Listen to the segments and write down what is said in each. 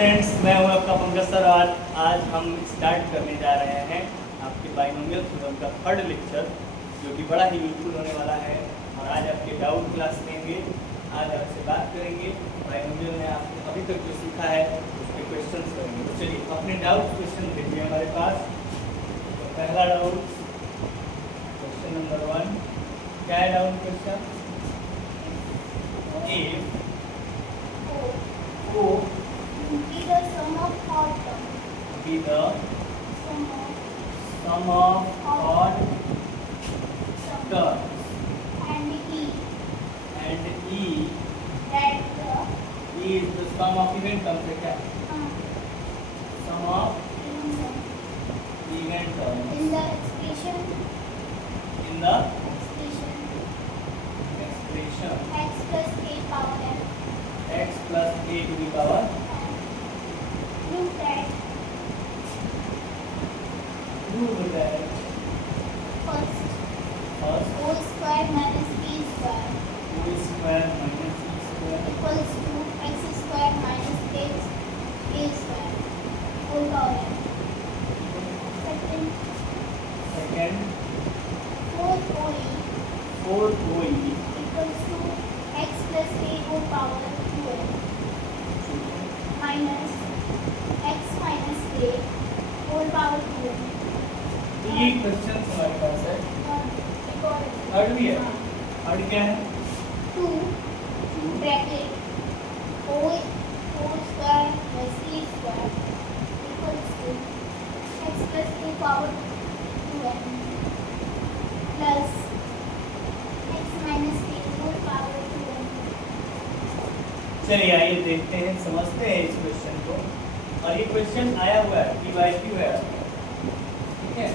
Students, मैं हूं आपका पंकज सर। आज हम स्टार्ट करने जा रहे हैं आपके बाइनोमियल थ्योरम का थर्ड लेक्चर, जो कि बड़ा ही यूजफुल होने वाला है। और आज आपके डाउट क्लास लेंगे, आज आपसे बात करेंगे बाइनोमियल में आपने अभी तक जो सीखा है उसके क्वेश्चंस करेंगे। तो चलिए अपने डाउट क्वेश्चन देखिए हमारे पास। तो पहला डाउट, क्वेश्चन नंबर 1, क्या है doubt question? If O be the sum of odd terms. be the Sum sum of odd terms and E and E that the is the sum of even terms है क्या? Sum of even terms in the expression x plus a power n. x plus a to the power Prove that first o square minus b square o square minus e square equals to x square minus a square whole power n. Second, fourth OE equals to x plus a whole power 2n minus x minus a whole power 2n. तो ये question हमारे पास है। Third भी है। Third क्या है? 2 bracket o square plus e square equals to x plus a power 2n plus x minus a whole power 2n. चलिए आइए देखते हैं, समझते हैं इस क्वेश्चन को। और ये क्वेश्चन आया हुआ है PYQ है, ठीक है।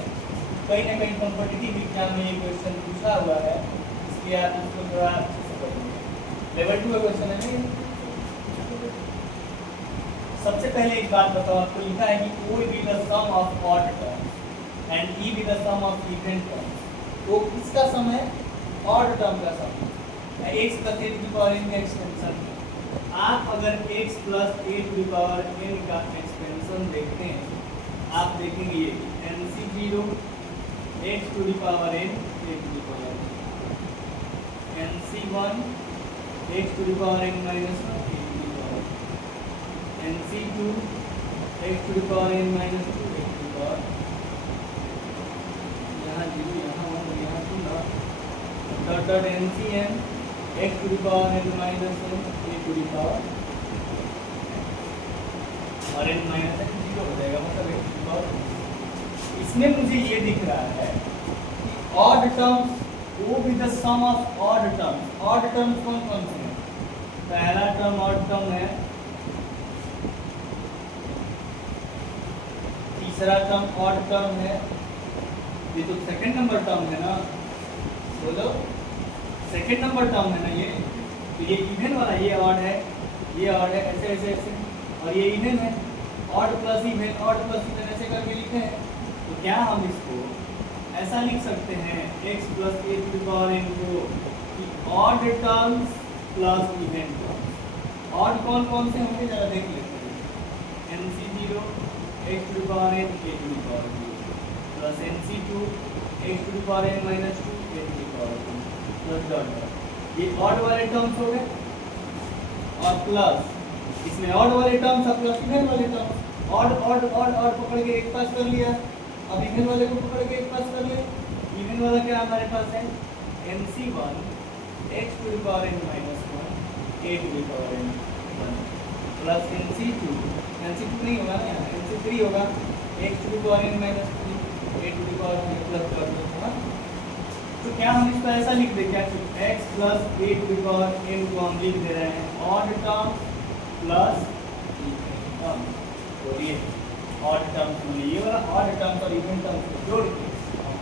कहीं ना कहीं कॉम्पिटिटिव एग्जाम में ये क्वेश्चन पूछा हुआ है, इसलिए आप इसको थोड़ा अच्छे से पढ़ेंगे। लेवल 2 का क्वेश्चन है नहीं। सबसे पहले एक बात बताओ, आपको लिखा है कि O be the sum of odd terms and E be the sum of even terms। तो किसका सम है? ऑड टर्म का सम है। x plus a to the power n का एक्सपेंशन। आप अगर x plus a to the power n का expansion देखते हैं, आप देखेंगे ये NC0 x to the power n a to the power n, NC1 x to the power n minus 1 a to the power n, NC2 x to the power n minus 2 a to the power, यहाँ 0 यहाँ 1 यहाँ 2 ना dot NCn x to the power n minus 1 a to the power, और n minus n 0 हो जाएगा, मतलब a to the power। इसमें मुझे ये दिख रहा है कि ऑड टर्म्स वो भी the sum of odd terms. Odd terms कौन कौन से हैं? पहला टर्म ऑड टर्म है, तीसरा टर्म ऑड टर्म है, ये तो सेकंड नंबर टर्म है ना, बोलो सेकंड नंबर टर्म है ना ये। तो ये इवन वाला, ये ऑड है, ये ऑड है, ऐसे ऐसे ऐसे, और ये इवन है। ऑड प्लस इवन ऐसे करके लिखे हैं। तो क्या हम इसको ऐसा लिख सकते हैं x plus a to the power n को कि odd terms plus even terms. Odd कौन कौन से होंगे जरा देख लेते हैं। NC0 x to the power n a to the power 0 plus NC2 x to the power n minus 2 a to the power 2 plus dot. ये ऑड वाले टर्म्स हो गए, और प्लस इसमें ऑड वाले टर्म्स और प्लस इवन वाले terms. Odd odd odd odd पकड़ के एक पास कर लिया, अब इवन वाले को पकड़ के एक पास कर लिया। इवन वाला क्या हमारे पास है? NC1 x to the power n minus 1 a to the power n 1 plus NC2 नहीं होगा ना, यहाँ NC3 होगा x to the power n minus 2 a to the power n plus होगा। तो क्या हम इसको ऐसा लिख दे क्या कि x plus a to the power n को हम लिख दे रहे हैं odd term plus even term. बोलिए ऑड टर्म्स में ये वाला ऑड टर्म्स और इवन टर्म्स को जोड़ के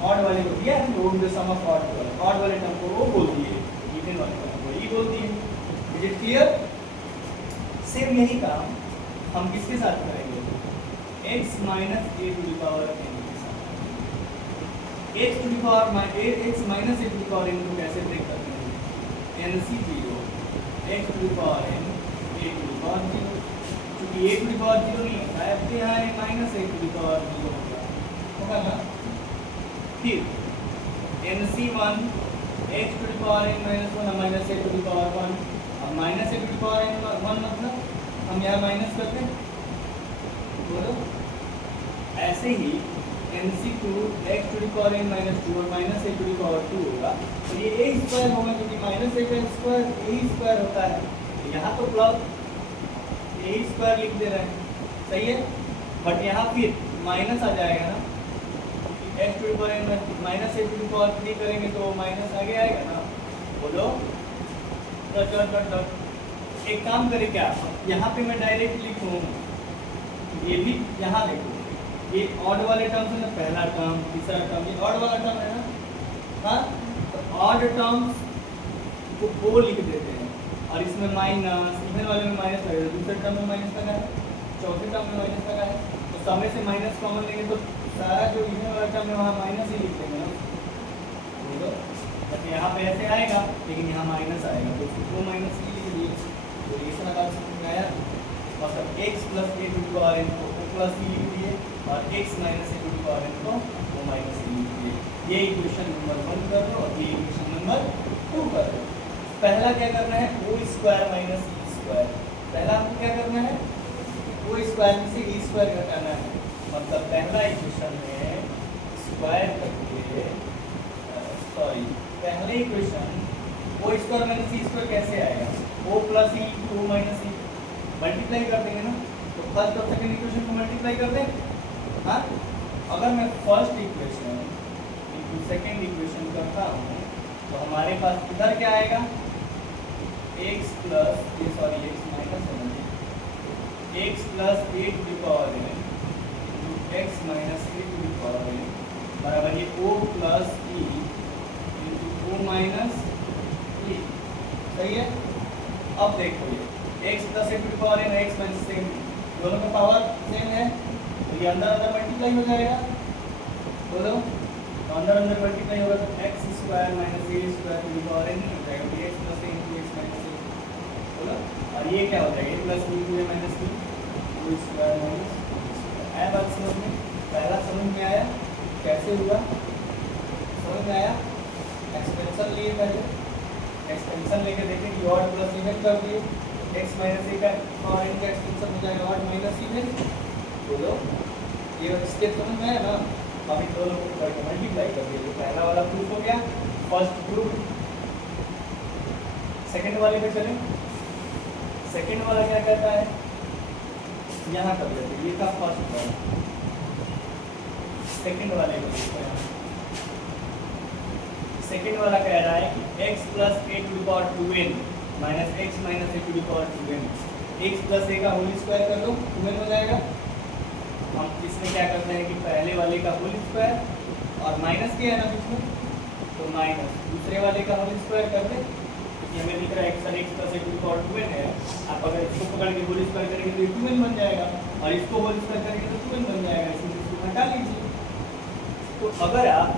ऑड वाले को दिया है, वो द सम ऑफ ऑड वाले टर्म को वो बोल दिए, इवन वाले टर्म को ये बोल दिए। Is it clear? सेम यही काम हम किसके साथ करेंगे? x minus a to the power n के साथ। x to the power x minus a to the power n को कैसे ब्रेक करते हैं? NC0 x to the power n a to the power 0। क्योंकि a टू द पावर 0 नहीं होता है, तो यहाँ minus a to the power 0 होगा ना। फिर NC1 x to the power n minus 1 minus a to the power 1। अब minus a to the power n 1 मतलब हम यहाँ माइनस करते हैं, बोलो। ऐसे ही NC2 x to the power n minus 2 और minus a to the power 2 होगा, तो ये a स्क्वायर होगा क्योंकि माइनस a का स्क्वायर a स्क्वायर होता है। यहाँ तो प्लस a स्क्वायर लिख दे रहे हैं, सही है। बट यहाँ फिर माइनस आ जाएगा ना, x to the power n minus a to the power 3 करेंगे तो माइनस आगे आएगा ना, बोलो। एक काम करें क्या, यहाँ पे मैं डायरेक्ट लिखूँ, ये भी यहाँ देखो, ये ऑड वाले टर्म्स है ना, पहला टर्म तीसरा टर्म, ये ऑड वाला टर्म है ना, हाँ। तो ऑड टर्म्स को वो लिख देते हैं और इसमें माइनस, इधर वाले में माइनस लगेगा, दूसरे टर्म में माइनस लगा है, चौथे टर्म में माइनस लगा है, तो समय से माइनस कॉमन लेंगे तो सारा जो इधर वाला टर्म है वहाँ माइनस ही लिख देंगे ना। बट यहाँ पे ऐसे आएगा लेकिन यहाँ माइनस आएगा, तो दो माइनस ही लिख दिए, तो ये सारा बात समझ में आया। मतलब x plus a to the power n को o प्लस ही लिख दिए और x minus a to the power n को o माइनस ही लिख दिए। ये इक्वेशन नंबर 1 कर लो और ये इक्वेशन नंबर 2 कर लो। पहला क्या करना है, o square minus e square. पहला हमको क्या करना है, o स्क्वायर में से e स्क्वायर घटाना है। मतलब पहला इक्वेशन में स्क्वायर करके, सॉरी पहले equation o square minus e square कैसे आएगा, o plus e o minus e multiply कर देंगे ना, तो फर्स्ट और सेकंड इक्वेशन को मल्टीप्लाई कर दें। हाँ, अगर मैं first equation into second equation करता हूँ तो हमारे पास इधर क्या आएगा, x प्लस ये सॉरी x माइनस है, x plus a to the power n into x minus a to the power n बराबर ये o plus e into o minus e, सही है। अब देखो ये x plus a to the power n x minus same, दोनों का power same है, तो ये अंदर अंदर मल्टीप्लाई हो जाएगा, बोलो। तो अंदर अंदर मल्टीप्लाई होगा तो x square minus a square to the power n हो जाएगा, तो x plus a into x minus a, बोलो। और ये क्या हो जाएगा, a plus b into a minus b o square minus आया। बात समझ में, पहला समझ में आया कैसे हुआ, समझ में आया। एक्सपेंशन लिए पहले, एक्सपेंशन लेके देखें कि ऑड प्लस इवन कर दिए, x माइनस a का पावर n का एक्सपेंशन हो जाएगा ऑड माइनस इवन, बोलो। ये स्टेप समझ में आया ना। अभी दोनों को करके मल्टीप्लाई कर दिए, पहला वाला प्रूफ हो गया, फर्स्ट प्रूफ। सेकंड वाले पे चलें, सेकंड वाला क्या कहता है, यहाँ कर देते, ये था फर्स्ट वाला, सेकंड वाले को देखो। सेकंड वाला कह रहा है कि x plus a to the power 2n minus x minus a to the power 2n, x plus a का होल स्क्वायर कर दो 2n हो जाएगा। हम इसमें क्या करते हैं कि पहले वाले का होल स्क्वायर और माइनस किया है ना बीच में, तो माइनस दूसरे वाले का होल स्क्वायर कर दे, क्योंकि हमें दिख रहा है x plus a to the power 2n है। आप अगर इसको पकड़ के होल स्क्वायर करेंगे तो 2n बन जाएगा और इसको होल स्क्वायर करेंगे तो 2n बन जाएगा, इसमें इसको हटा लीजिए। तो अगर आप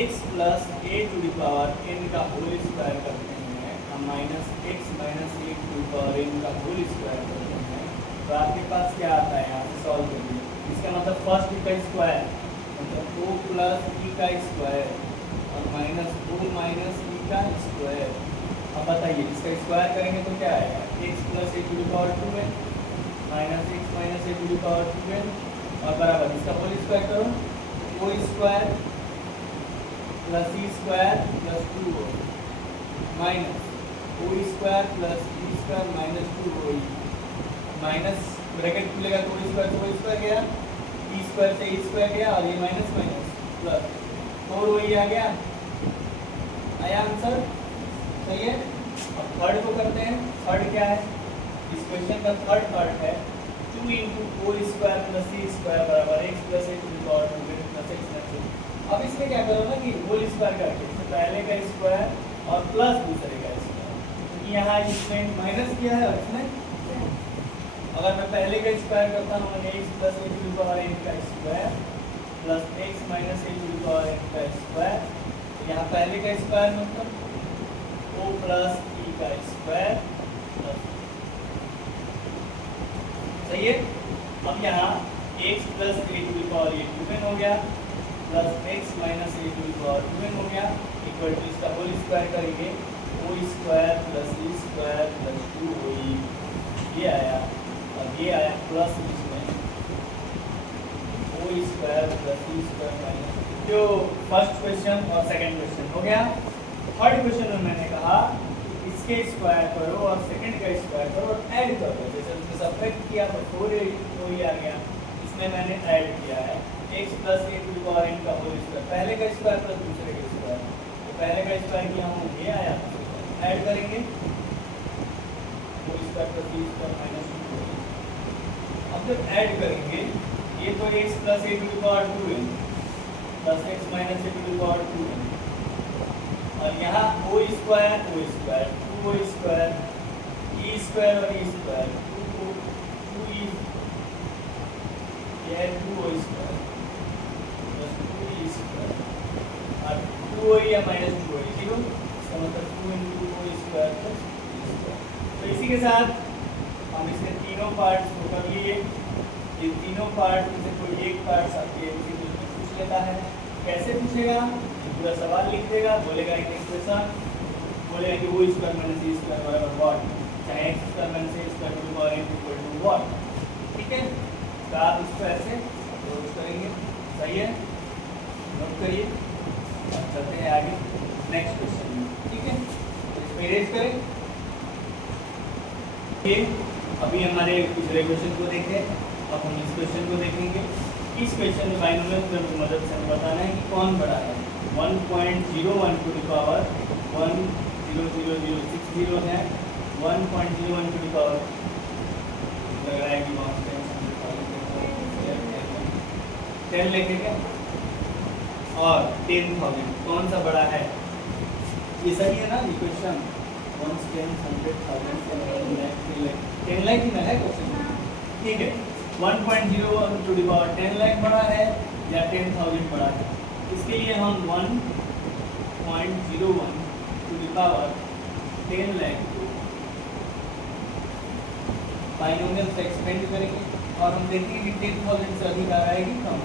x plus a to the power n का होल स्क्वायर करते हैं और minus x minus a to the power n का होल स्क्वायर करते हैं, तो आपके पास क्या आता है, यहाँ से सॉल्व करिए। इसका मतलब फर्स्ट का स्क्वायर मतलब o प्लस e का स्क्वायर और माइनस o माइनस e का स्क्वायर। अब बताइए इसका स्क्वायर करेंगे तो क्या आएगा, x plus a to the power 2n minus x minus a to the power 2n और बराबर इसका होल स्क्वायर करो, o square plus e square plus 2o minus o square plus e square minus 2o माइनस bracket खुलेगा तो o square गया, e square से e square गया और ये माइनस माइनस प्लस 4o आ गया, आया आंसर, सही है। अब थर्ड को करते हैं, थर्ड क्या है, इस क्वेश्चन का थर्ड पार्ट है 2 into o square plus e square बराबर x plus a to the power 2n plus x minus. अब इसमें क्या करो ना कि होल स्क्वायर करके पहले का स्क्वायर और प्लस दूसरे का स्क्वायर, क्योंकि यहाँ इसमें माइनस किया है और इसमें, अगर मैं पहले का स्क्वायर करता हूँ x plus a to the power n का square plus x minus a to the power n का स्क्वायर, तो यहाँ पहले का स्क्वायर मतलब o प्लस e का स्क्वायर प्लस, सही है। अब यहाँ x plus A to the power a two हो गया plus x minus A to the power 2n हो गया इक्वल टू इसका होल स्क्वायर करेंगे o square plus e square plus 2 ये आया और ये आया प्लस इसमें ओ square plus e square minus जो फर्स्ट क्वेश्चन और सेकंड क्वेश्चन हो गया। थर्ड क्वेश्चन में मैंने कहा इसके स्क्वायर करो और सेकंड का स्क्वायर करो और ऐड करो। जैसे उसमें सब्ट्रैक्ट किया तो 4 आ गया, इसमें मैंने ऐड किया है x plus A to the power n का होल स्क्वायर, पहले का स्क्वायर प्लस दूसरे का स्क्वायर, तो पहले का स्क्वायर किया हम ये आया, ऐड करेंगे whole square plus b square minus 2। अब जब ऐड करेंगे ये तो x plus A to the power 2n plus x minus A to the power 2n और यहाँ O square 2 square E square और ई स्क्वायर 2 ई यह 2 O square plus 2 E square और 2 ओ या माइनस 2 ओ जीरो, इसका मतलब 2 into O square plus e square. तो इसी के साथ हम इसके तीनों पार्ट्स को कर लिए। इन तीनों पार्ट में से कोई एक पार्ट आपके पूछ लेता है, कैसे पूछेगा? पूरा सवाल लिख देगा, बोलेगा एक एक्सप्रेशन, बोलेगा कि वो स्क्वायर माइनस ए स्क्वायर बराबर व्हाट, चाहे x square minus A square to the power n equal to what. ठीक है, तो आप इसको ऐसे रोज करेंगे। सही है, नोट करिए और चलते हैं आगे नेक्स्ट क्वेश्चन में। ठीक है, तो इसको इरेज करें। ये अभी हमारे पिछले क्वेश्चन को देखे, अब हम इस क्वेश्चन को देखेंगे। इस क्वेश्चन में बाइनोमियल थ्योरम की मदद से हमें बताना है कि कौन बड़ा है। 1.01 टू द पावर 1000060 है, 1.01 टू द पावर लग रहा है कि वहाँ 10 लेके क्या और 10,000 कौन सा बड़ा है? ये सही है ना इक्वेशन? 1 10 100,000 10 लाख ही ना है क्वेश्चन। ठीक है, 1.01 टू द पावर 10 लाख बड़ा है या 10,000 बड़ा है? इसके लिए हम 1.01 to the power 10 lakh binomial से एक्सपेंड करेंगे और हम देखेंगे कि 10,000 से अधिक आ रहा है कि कम।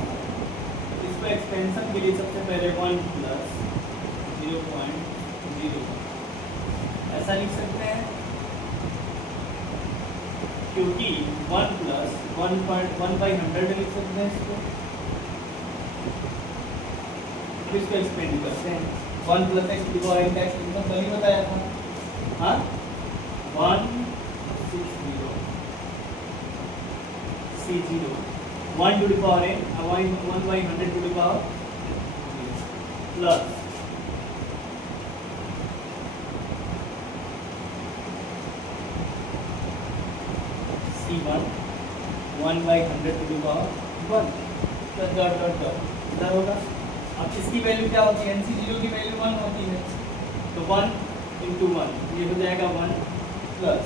इसको एक्सपेंशन के लिए सबसे पहले 1 प्लस 0.0 ऐसा लिख सकते हैं, क्योंकि 1 प्लस 1/100 लिख सकते हैं इसको एक्सपेंड करते हैं। 1 plus x to the power n का एक्सपेंशन कल ही बताया था। हाँ, 160 C0 1 to the power n 1/100 to the power plus C1 1/100 to the power 1 plus dot dot dot इधर होगा। अब इसकी वैल्यू क्या होती है? NC0 की वैल्यू 1 होती है, तो 1 इंटू 1 ये हो जाएगा 1 प्लस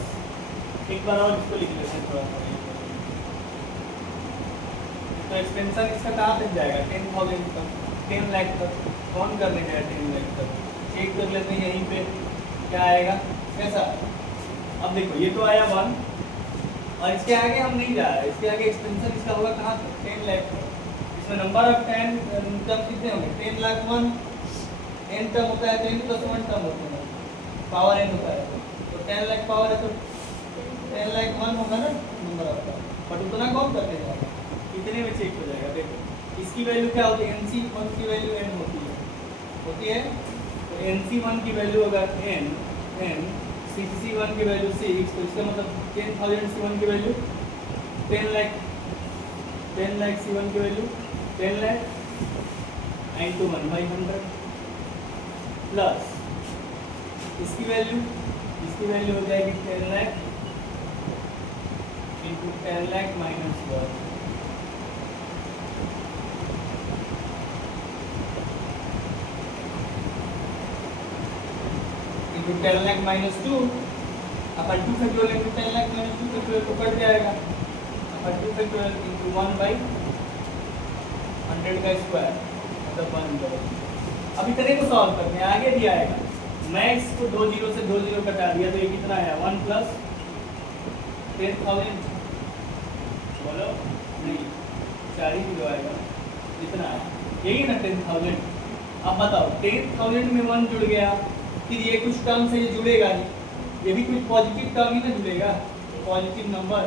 एक बार और इसको लिख लेते हैं थोड़ा सा। तो एक्सपेंशन इसका कहाँ तक जाएगा? 10,000 तक, 10 लाख तक। कौन करने जाएगा 10 लाख तक? चेक कर लेते हैं यहीं पे क्या आएगा कैसा। अब देखो ये तो आया 1 और इसके आगे हम नहीं जा रहे, इसके आगे एक्सपेंशन इसका होगा कहाँ तक? 10 लाख तक। इसमें नंबर ऑफ 10 टर्म कितने होंगे? 10 लाख 1 n टर्म होता है तो n प्लस 1 टर्म होते हैं, पावर n होता है तो 10 लाख पावर है तो 10 लाख 1 होगा ना नंबर ऑफ टर्म, बट उतना कौन करते जाएगा? इतने में चेक हो जाएगा। देखो इसकी वैल्यू क्या होती है? NC1 की वैल्यू n होती है तो NC1 की वैल्यू अगर n 6C1 की वैल्यू 6, तो इसका मतलब 10,000 C1 की वैल्यू 10 लाख C1 की वैल्यू 10 लाख इंटू 1/100 प्लस इसकी वैल्यू हो जाएगी 10 lakh into 10 lakh minus 1 into 10 lakh minus 2 अपन 2 factorial into 10 lakh minus 2 factorial को कट जाएगा। अपन 2 फैक्टोरियल इंटू 1/100 का स्क्वायर मतलब 1 करेंगे। अब इतने को सॉल्व करते हैं, आगे दिया आएगा। मैं इसको 2 जीरो से 2 जीरो कटा दिया तो ये कितना आया? 1 प्लस 10,000 बोलो नहीं, 4 ही किलो आएगा, इतना है, यही ना 10,000। अब बताओ 10,000 में 1 जुड़ गया, फिर ये कुछ टर्म से ये जुड़ेगा ही, ये भी कुछ पॉजिटिव टर्म ही ना जुड़ेगा, पॉजिटिव नंबर।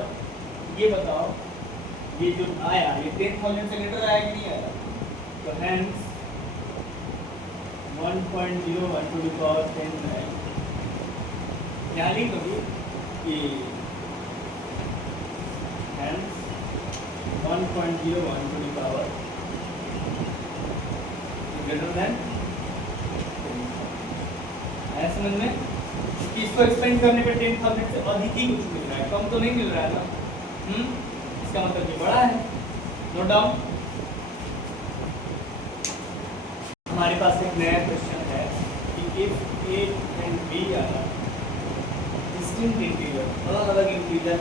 ये बताओ ये जो आया ये 10,000 से लेटर आया कि नहीं आया? तो हेंस 1.01 टू द पावर 10 है, यहाँ लिख दोगे कि hence 1.01 to the power greater than, आया समझ में? कि इसको एक्सपेंड करने पे 10,000 से अधिक ही कुछ मिल रहा है, कम तो नहीं मिल रहा है ना। इसका मतलब ये बड़ा है, नोट डाउन। हमारे पास एक नया क्वेश्चन है कि if A and B are distinct integer, अलग अलग integer,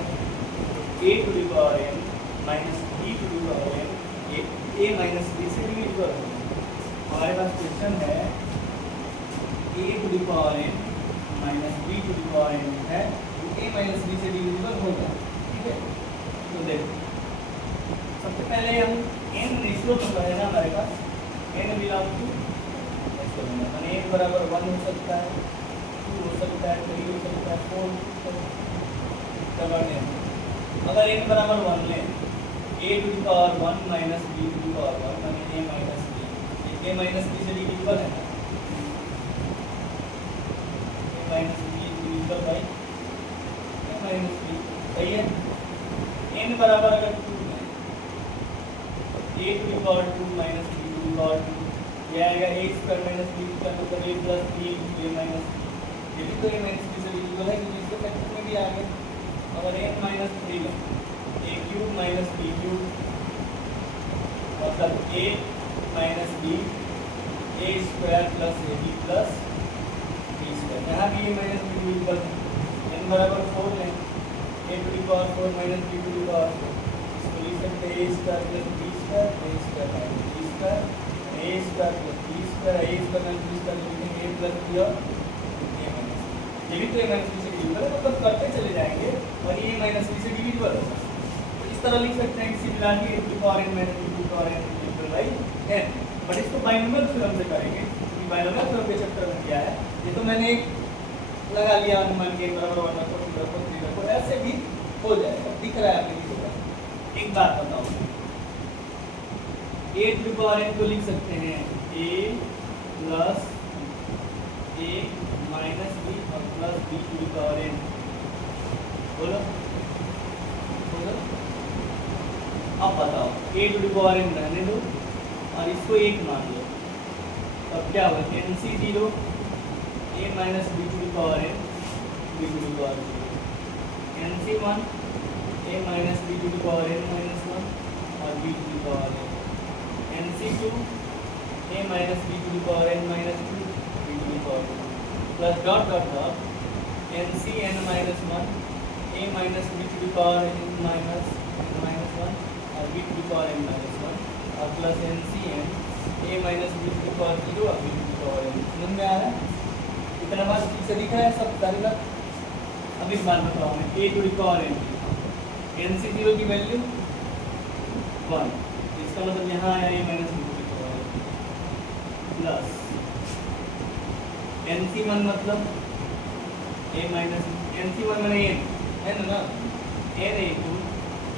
a to the power n minus b to the power n a minus b से डिविजिबल है। हमारे पास क्वेश्चन है a to the power n minus b to the power n है, तो a minus b से divisible होगा, ठीक है? तो देखो सबसे पहले हम n रेशियो तो है ना हमारे पास, n बिलोंग टू n बराबर 1 हो सकता है, 2 हो सकता है, 3 हो सकता है, 4 हो सकता है। अगर n बराबर 1 लें, a to the power 1 minus b to the power 1 यानी a minus b, a minus b से डिविजिबल है ना, a minus b divisible by a minus b, सही है? n बराबर अगर 2 है, a to the power 2 minus b to the power 2, ये आएगा a square minus b square मतलब a plus b a minus, ये भी तो a माइनस b से डिविजिबल है क्योंकि इसके फैक्टर में भी आ गया। अगर n माइनस 3 है, a cube minus b cube मतलब a minus b a square plus a b plus b square, यहाँ भी a माइनस b डिविजिबल है। n बराबर 4 है, a to the power 4 minus b to the power 4, इसको लिख सकते हैं a square plus b square, a square minus b square, a square plus b square, a square minus b square लिखेंगे a plus b और a minus, ये भी तो a minus b से डिविजिबल है, मतलब करते चले जाएंगे और ये a माइनस b से डिविजिबल होगा। तो इस तरह लिख सकते हैं कि similarly a to the power n minus b to the power n divisible by n, but इसको बाइनोमियल थ्योरम से करेंगे, क्योंकि बाइनोमियल थ्योरम के चैप्टर में किया है। ये तो मैंने एक लगा लिया अनुमान के बराबर 1 रखो 2 रखो 3 रखो, ऐसे भी हो जाएगा, दिख रहा है आपने किसी को। एक बात बताओ, a to the power n को लिख सकते हैं a plus a minus b और plus b to the power n, बोलो बोलो। अब बताओ a to the power n रहने दो और इसको 1 मान लो, तब क्या होगा? NC0 a minus b to the power n b to the power 0, NC1 a minus b to the power n minus 1 और b to the power n, NC2 a minus b to the power n minus 2 b to the power 2 plus dot dot dot NCn minus 1 a minus b to the power n minus 1 और b to the power n minus 1 और plus NCn a minus b to the power 0 और b to the power n। समझ में आ रहा है? इतना बात ठीक से दिख रहा है सब सारी बात? अब एक बात बताओ मैं, a to the power n, NC0 की वैल्यू 1, इसका मतलब यहाँ आया a minus b to the power n plus NC1 मतलब a माइनस NC1 मैंने n है ना, n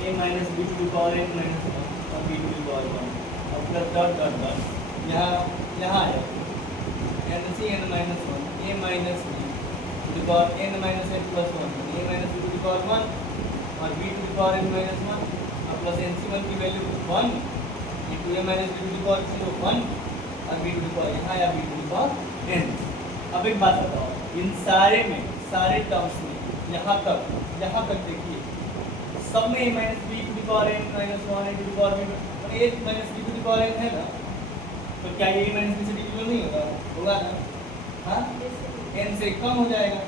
a minus b to the power n minus 1 और b टू द पावर 1 और प्लस डॉट डॉट डॉट यहाँ आया NCn minus 1 a minus b to the power n minus 1 plus 1 a minus b to the power 1 और b to the power n minus 1 और plus NC1 की value 1 into a minus b to the power 0 1 और b to the power यहाँ आया b to the power n। अब एक बात बताओ, इन सारे में सारे टर्म्स में यहाँ तक देखिए सब में a minus b to the power n minus 1 a to the power b मतलब a minus b to the power n है ना, तो क्या ये a माइनस b से डिविजिबल नहीं होगा? होगा ना? हाँ, n से कम हो जाएगा,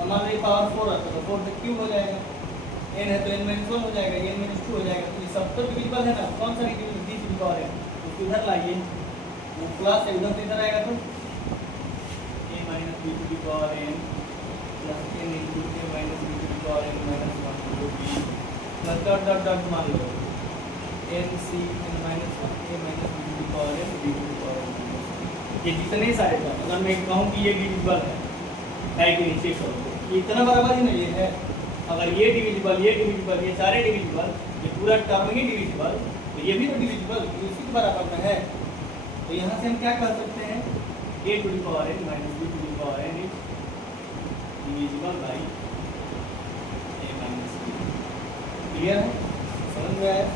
हमारे पावर 4 आता है तो 4 से क्यूब हो जाएगा, n है तो n माइनस 1 हो जाएगा, n माइनस 2 हो जाएगा, तो ये सब तो डिविजिबल है ना। कौन सा divisible? b to the power n, उसको इधर लाइए, वो प्लस है उधर से इधर आएगा तो a minus b to the power n plus n into a minus b to the power n minus 1 into b plus dot dot dot मान लो N C N minus one A minus B to the power N B to the power N. ये जितने सारे term अगर मैं कहूँ कि ये डिविजिबल है कि नहीं, चेक करो ये इतना बराबर ही नहीं ये है। अगर ये डिविजिबल ये सारे डिविजिबल, ये पूरा टर्म ही डिविजिबल, तो ये भी तो डिविजिबल इसी के बराबर में है। तो यहाँ से हम क्या कर सकते हैं, a to the power n minus B to the power n is divisible by a minus b. Clear है, समझ में आया?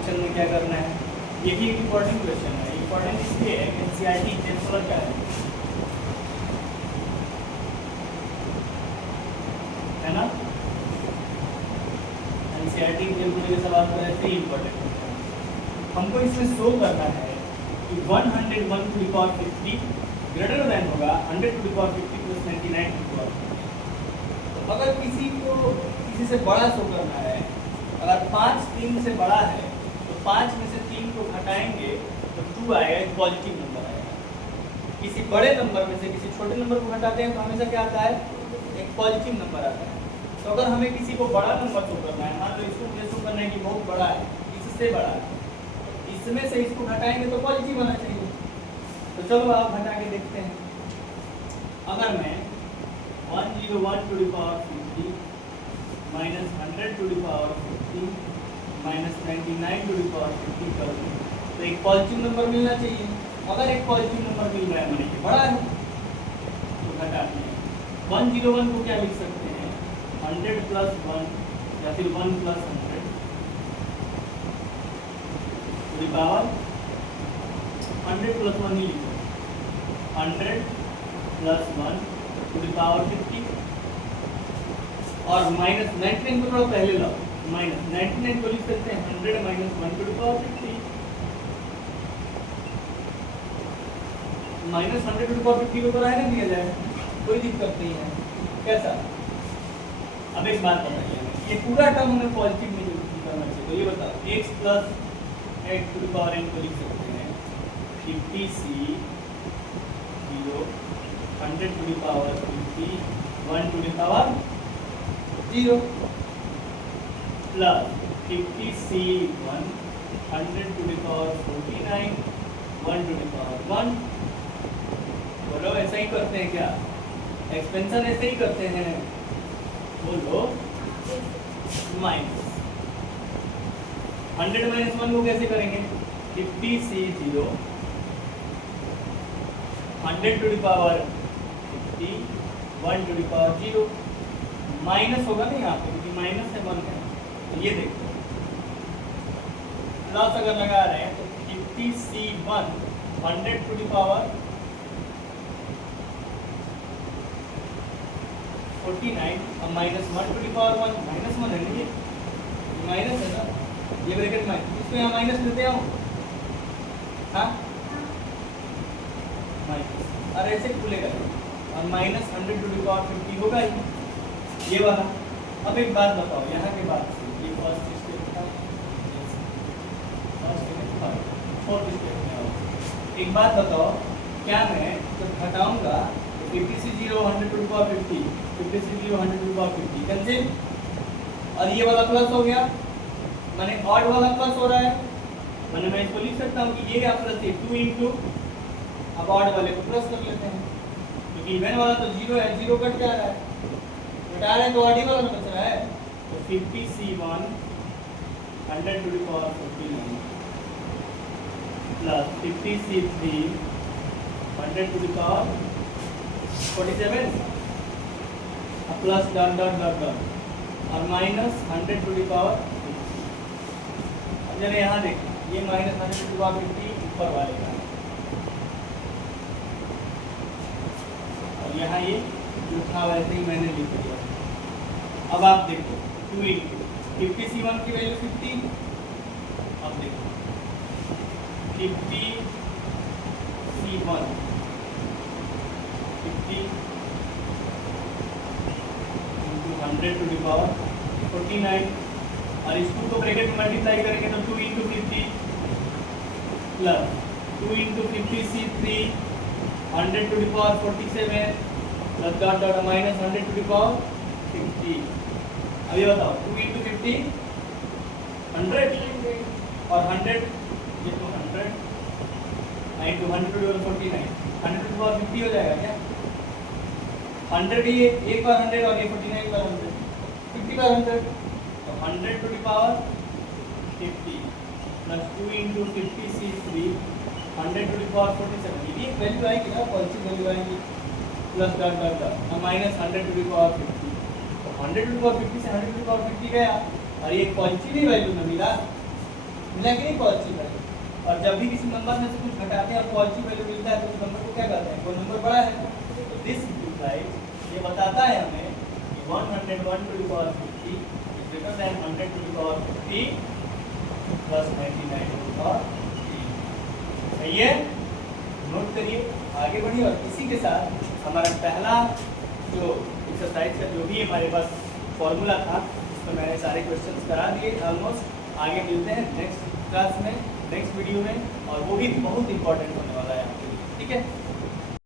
क्वेश्चन में क्या करना है, ये भी एक इम्पोर्टेंट क्वेश्चन है। इम्पोर्टेंट इसलिए है कि एनसीईआरटी एग्जाम्पल क्या है ना? एनसीईआरटी एग्जाम्पल के सवाल पर ऐसे ही इम्पोर्टेंट है। हमको इसमें शो करना है कि 101 to the power 50 greater than होगा 100 to the power 50 plus 99 to the power 50। तो अगर किसी से बड़ा शो करना है, अगर 5 3 से बड़ा है तो 5 में से 3 को घटाएंगे तो 2 आएगा, एक पॉजिटिव नंबर आएगा। किसी बड़े नंबर में से किसी छोटे नंबर को घटाते हैं तो हमेशा क्या आता है, एक पॉजिटिव नंबर आता है। तो अगर हमें किसी को बड़ा नंबर शो करना है, मान लो इसको मुझे शो करना है कि बहुत बड़ा है, इससे बड़ा है, इसमें से इसको घटाएंगे तो पॉजिटिव होना चाहिए। तो चलो आप घटा के देखते हैं। अगर मैं 101 to the power 50 minus 100 to the power 50 minus 99 to the power 50 कर दूँ तो एक पॉजिटिव नंबर मिलना चाहिए। अगर एक पॉजिटिव नंबर मिल रहा है माने कि बड़ा है तो घटाते हैं। 101 को क्या लिख सकते हैं, 100 प्लस 1 या फिर 1 plus 100 to the power 100 plus 1 ही लिखो, 100 प्लस 1 टू द पावर 50 और माइनस 99 को थोड़ा पहले लाओ, माइनस 99 को लिख सकते हैं 100 minus 1 to the power 50 minus 100 to the power 50 को तो रहने दिया जाए, कोई दिक्कत नहीं है। कैसा? अब एक बात बताइए, ये पूरा टर्म हमें पॉजिटिव में करना चाहिए, तो ये बताओ x plus 8 to the power n को लिख सकते हैं 50c 0 100 to the power 50 1 to the power 0 plus 50c 1 100 to the power 49 1 to the power 1। बोलो ऐसा ही करते हैं क्या? एक्सपेंशन ऐसे ही करते हैं। बोलो माइनस 100 माइनस 1 को कैसे करेंगे, 50c 0 100 to the power 50 1 to the power 0 minus होगा ना यहाँ पे, क्योंकि माइनस से 1 है। तो ये देखो प्लस अगर लगा रहे हैं तो 50c1 100 टू द पावर 49 और minus 1 to the power 1 minus 1 है ना, ये माइनस है ना, ये ब्रैकेट में इसको यहाँ माइनस लेते आओ, हाँ माइनस, और ऐसे खुलेगा और माइनस 100 टू द पावर 50 होगा ही ये वाला। अब एक बात बताओ यहाँ के बाद से, ये फर्स्ट स्टेप था, फोर्थ स्टेप में आओ। एक बात बताओ, क्या मैं जब घटाऊंगा तो 50c 0 100 to the power 50 50c 0 100 to the power 50 cancel, और ये वाला प्लस हो गया, माने ऑड वाला प्लस हो रहा है, माने मैं इसको लिख सकता हूँ कि ये क्या प्लस है 2 इंटू, अब ऑड वाले को प्लस कर लेते हैं क्योंकि इवन वाला तो 0 है, 0 कट जा रहा है, घटा रहे हैं तो ऑड ही वाला बच रहा है। तो 50c1 100 to the power 49 plus 50c3 100 to the power 47 plus dot dot dot dot और माइनस 100 टू द पावर 50। अब जरा यहाँ देखो, ये माइनस 100 टू द पावर 50 ऊपर वाले का, और यहाँ ये जो था वैसे ही मैंने लिख दिया। अब आप देखो 2 इंटू 50c1 की वैल्यू 50, अब देखो 50c1 50 into 100 to the power 49 और इस 2 को ब्रैकेट में मल्टीप्लाई करेंगे तो 2 into 50 plus 2 into 50c3 100 to the power 47 plus dot dot minus 100 to the power 50। अब ये बताओ 2 इंटू 50 100 और 100 ये तो 100 9 टू 100 टू 49 100 टू पावर 50 हो जाएगा क्या? 100 ये एक बार 100 और ये 49 बार 100 50 बार 100 तो 100 to the power 50 plus 2 into 50 C3 100 to the power 47 ये वैल्यू आएगी ना पॉजिटिव वैल्यू आएगी plus dot dot dot minus 100 to the power 50 तो 100 टू द पावर 50 से 100 टू द पावर 50 गया और ये पॉजिटिव ही वैल्यू में मिला कि नहीं पॉजिटिव वैल्यू। और जब भी किसी नंबर में से कुछ घटाते हैं और पॉजिटिव वैल्यू मिलता है तो उस नंबर को क्या कहते हैं? वो नंबर बड़ा है। तो दिस इम्प्लाइज ये बताता है हमें कि 101 to the power 50 is greater than 100 to the power 50 plus 99 to the power 3। सही है, नोट करिए, आगे बढ़िए। और इसी के साथ हमारा पहला जो एक्सरसाइज का जो भी हमारे पास फॉर्मूला था उसको मैंने सारे क्वेश्चंस करा दिए ऑलमोस्ट। आगे मिलते हैं नेक्स्ट क्लास में, नेक्स्ट वीडियो में, और वो भी बहुत इंपॉर्टेंट होने वाला है आपके लिए। ठीक है।